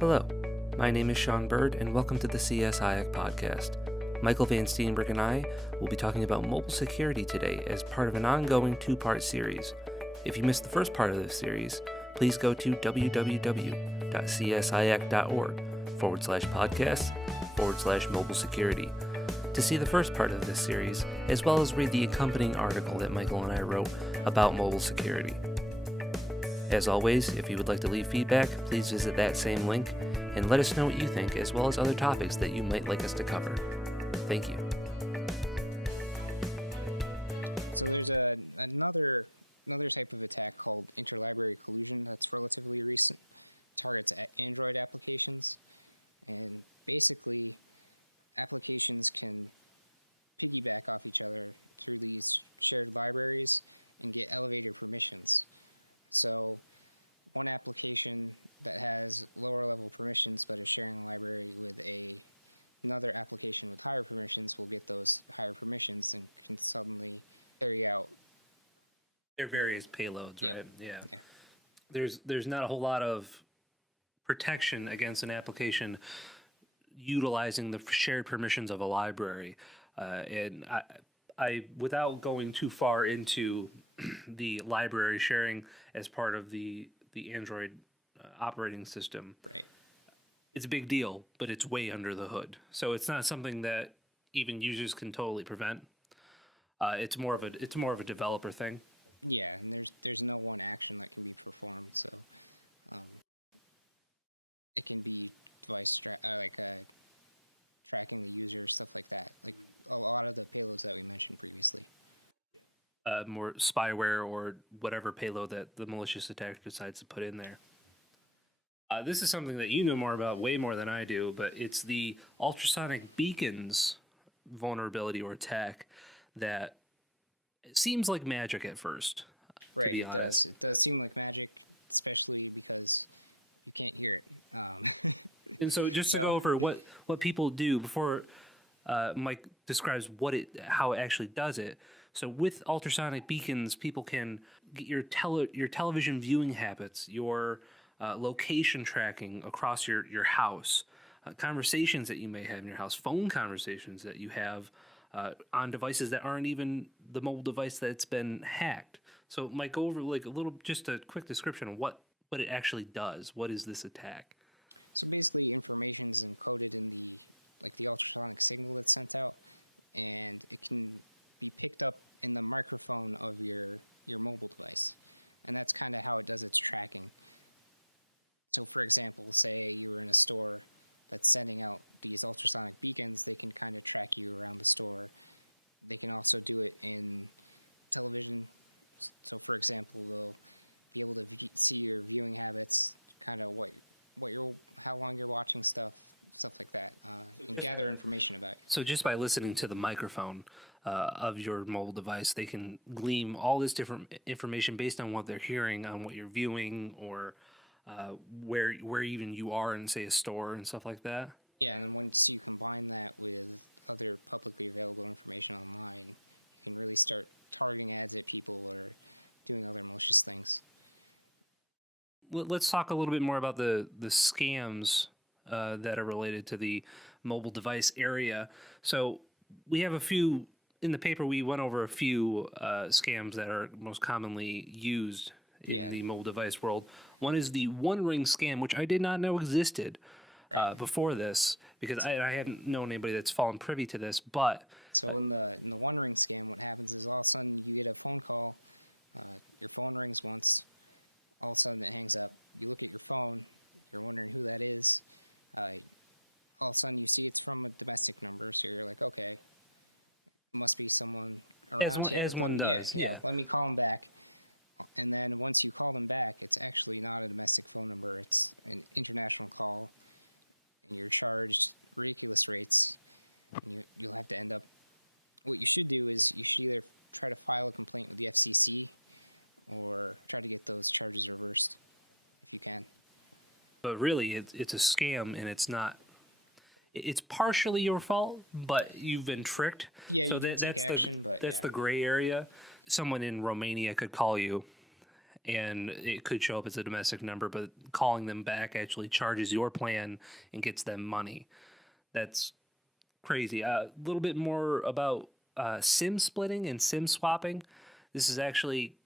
Hello, my name is Sean Bird, and welcome to the CSIAC podcast. Michael Van Steenberg and I will be talking about mobile security today as part of an ongoing two-part series. If you missed the first part of this series, please go to www.csiac.org/podcasts/mobile security to see the first part of this series, as well as read the accompanying article that Michael and I wrote about mobile security. As always, if you would like to leave feedback, please visit that same link and let us know what you think, as well as other topics that you might like us to cover. Thank you. There are various payloads, right? Yeah. There's not a whole lot of protection against an application utilizing the shared permissions of a library. And I, without going too far into the library sharing as part of the Android operating system, it's a big deal, but it's way under the hood. So it's not something that even users can totally prevent. It's more of a developer thing. More spyware or whatever payload that the malicious attacker decides to put in there. This is something that you know more about, way more than I do, but it's the Ultrasonic Beacons vulnerability or attack that seems like magic at first, to be honest. And so, just to go over what people do before Mike describes how it actually does it. So, with ultrasonic beacons, people can get your television viewing habits, your location tracking across your house, conversations that you may have in your house, phone conversations that you have on devices that aren't even the mobile device that's been hacked. So, Mike, go over just a quick description of what it actually does. What is this attack? So just by listening to the microphone of your mobile device, they can glean all this different information based on what they're hearing, on what you're viewing, or where even you are in, say, a store and stuff like that. Let's talk a little bit more about the scams that are related to the mobile device area. So we have a few in the paper. We went over a few scams that are most commonly used in the mobile device world. One is the One Ring scam, which I did not know existed before this, because I haven't known anybody that's fallen privy to this. But as one does, yeah. But really, it's a scam, and it's not. It's partially your fault, but you've been tricked. So that's the gray area. Someone in Romania could call you and it could show up as a domestic number, but calling them back actually charges your plan and gets them money. That's crazy. A little bit more about SIM splitting and SIM swapping. This is actually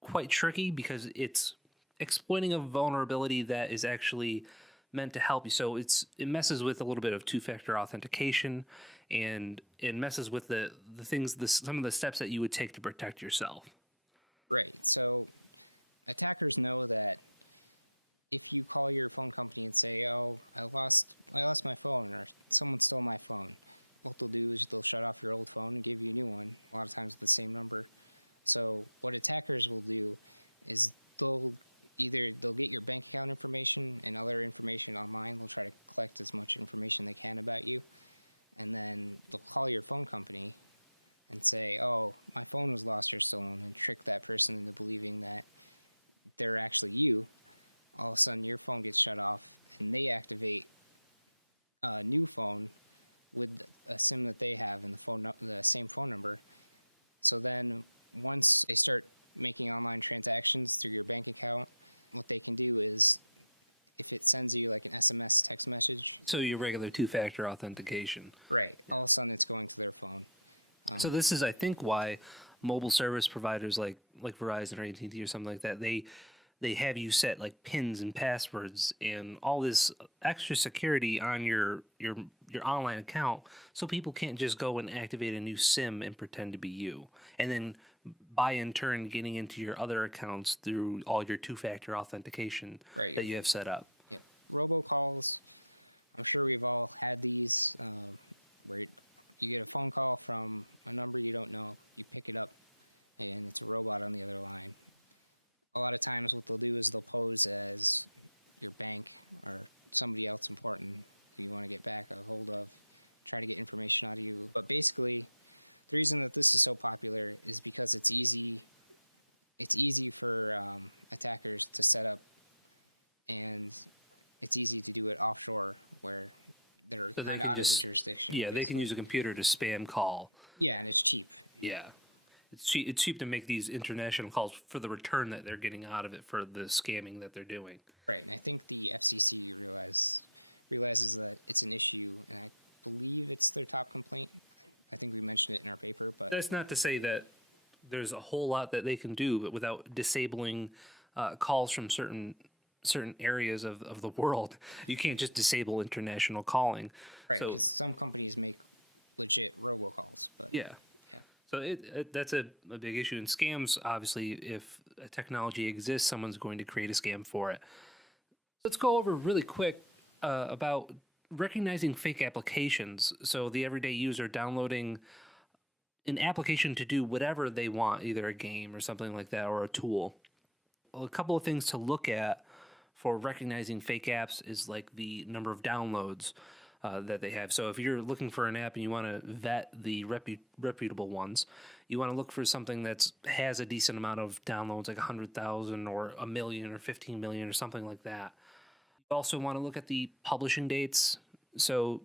quite tricky because it's exploiting a vulnerability that is actually meant to help you. So it messes with a little bit of two-factor authentication, and it messes with the things, some of the steps that you would take to protect yourself. So your regular two-factor authentication. Yeah. So this is, I think, why mobile service providers like Verizon or AT&T or something like that, they have you set like pins and passwords and all this extra security on your online account, so people can't just go and activate a new SIM and pretend to be you, and then by in turn getting into your other accounts through all your two-factor authentication that you have set up. So they can just, yeah, they can use a computer to spam call. Yeah. It's cheap to make these international calls for the return that they're getting out of it for the scamming that they're doing. That's not to say that there's a whole lot that they can do, but without disabling calls from certain areas of the world, you can't just disable international calling. So yeah, so that's a big issue. And scams, obviously, if a technology exists, someone's going to create a scam for it. Let's go over really quick about recognizing fake applications. So the everyday user downloading an application to do whatever they want, either a game or something like that, or a tool. Well, a couple of things to look at for recognizing fake apps is like the number of downloads that they have. So if you're looking for an app and you want to vet the reputable ones, you want to look for something that has a decent amount of downloads, like 100,000 or a million or 15 million or something like that. You also want to look at the publishing dates. So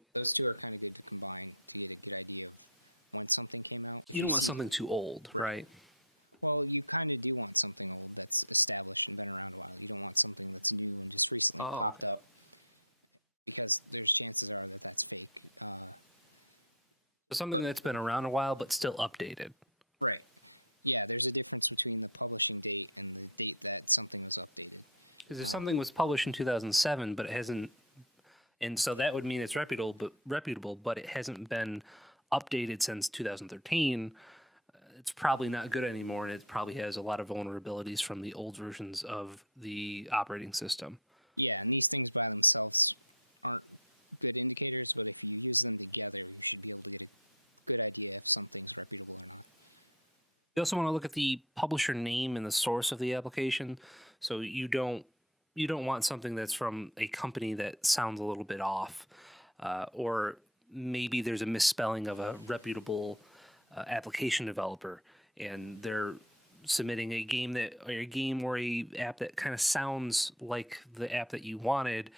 you don't want something too old, right? Oh, okay. So something that's been around a while but still updated. Because if something was published in 2007 but it hasn't, and so that would mean it's reputable, but it hasn't been updated since 2013. It's probably not good anymore, and it probably has a lot of vulnerabilities from the old versions of the operating system. You also want to look at the publisher name and the source of the application. So you don't want something that's from a company that sounds a little bit off, or maybe there's a misspelling of a reputable application developer, and they're submitting a game or a app that kind of sounds like the app that you wanted,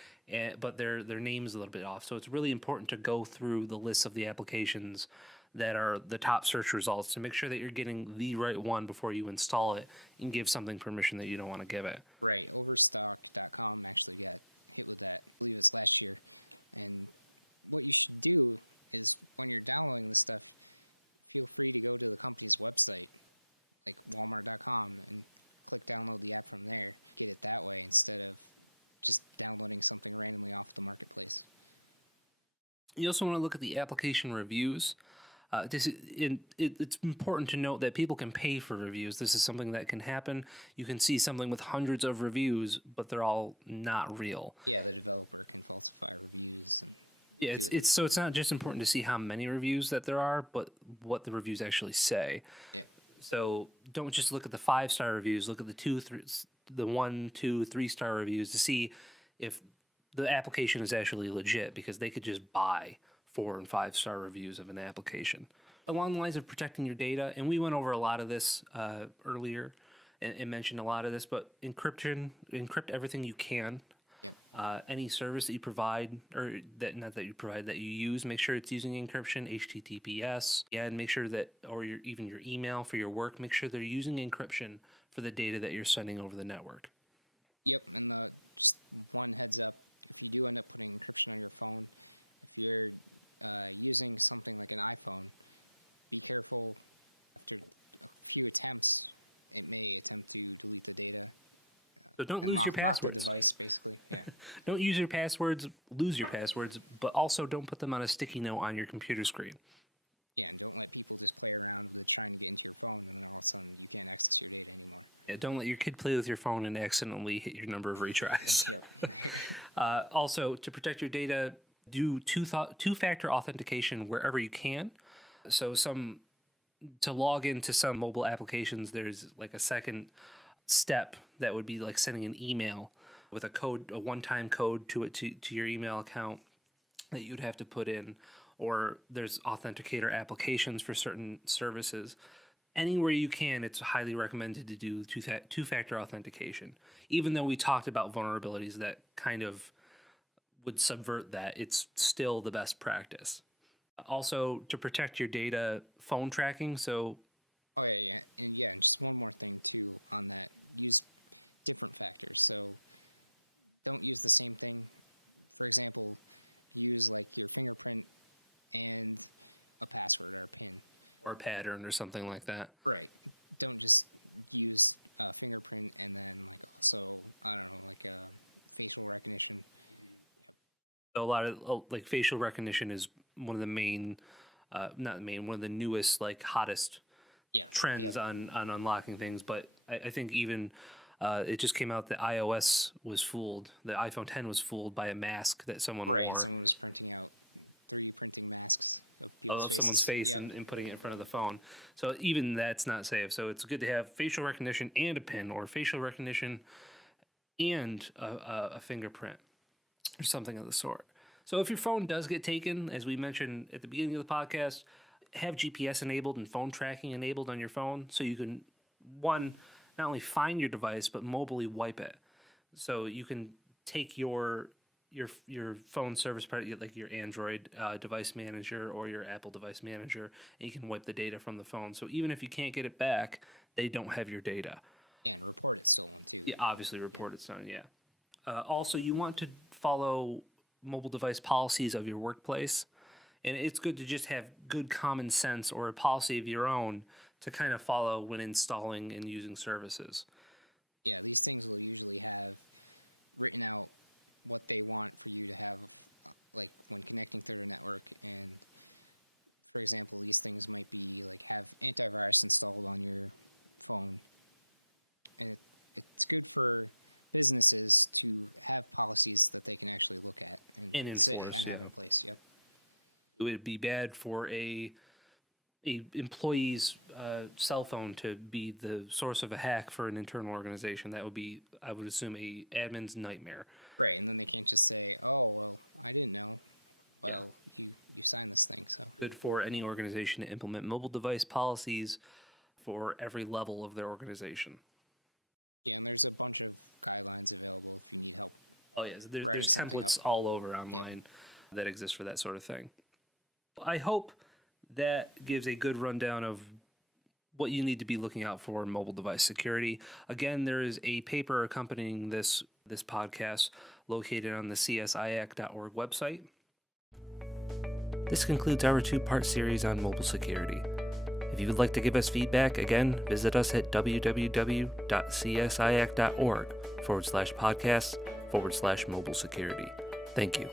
but their name is a little bit off. So it's really important to go through the list of the applications that are the top search results to make sure that you're getting the right one before you install it and give something permission that you don't want to give it. You also want to look at the application reviews. It's important to note that people can pay for reviews. This is something that can happen. You can see something with hundreds of reviews, but they're all not real. Yeah, it's not just important to see how many reviews that there are, but what the reviews actually say. So don't just look at the 5-star reviews. Look at the 2, 3, the 1, 2, 3-star reviews to see if the application is actually legit, because they could just buy 4 and 5-star reviews of an application. Along the lines of protecting your data, and we went over a lot of this earlier and mentioned a lot of this, but encrypt everything you can. Any service that you provide, or that not that you provide, that you use, make sure it's using encryption, HTTPS. Yeah, and make sure that, or even your email for your work, make sure they're using encryption for the data that you're sending over the network. So don't lose your passwords. Don't use your passwords, lose your passwords, but also don't put them on a sticky note on your computer screen. Yeah, don't let your kid play with your phone and accidentally hit your number of retries. Also, to protect your data, do two-factor authentication wherever you can. So to log into some mobile applications, there's like a second step that would be like sending an email with a code, a one-time code to your email account that you'd have to put in, or there's authenticator applications for certain services. Anywhere you can, it's highly recommended to do two-factor authentication. Even though we talked about vulnerabilities that kind of would subvert that, it's still the best practice. Also, to protect your data, phone tracking. So, or pattern or something like that. So a lot of like facial recognition is one of the main, not the main, one of the newest, like hottest trends on unlocking things. But I think even it just came out that iOS was fooled. The iPhone 10 was fooled by a mask that someone wore of someone's face and putting it in front of the phone. So even that's not safe. So it's good to have facial recognition and a PIN, or facial recognition and a fingerprint, or something of the sort. So if your phone does get taken, as we mentioned at the beginning of the podcast, have GPS enabled and phone tracking enabled on your phone, so you can, one, not only find your device but mobily wipe it. So you can take your phone service provider, like your Android device manager or your Apple device manager, and you can wipe the data from the phone. So even if you can't get it back, they don't have your data. Yeah, obviously report it's done. Yeah. Also, you want to follow mobile device policies of your workplace, and it's good to just have good common sense or a policy of your own to kind of follow when installing and using services. And enforce. Yeah, it would be bad for a employee's cell phone to be the source of a hack for an internal organization. That would be, I would assume, a admin's nightmare. Yeah. Good for any organization to implement mobile device policies for every level of their organization. Oh yes, there's templates all over online that exist for that sort of thing. I hope that gives a good rundown of what you need to be looking out for in mobile device security. Again, there is a paper accompanying this podcast located on the CSIAC.org website. This concludes our 2-part series on mobile security. If you would like to give us feedback, again, visit us at www.csiac.org/podcasts/mobile security. Thank you.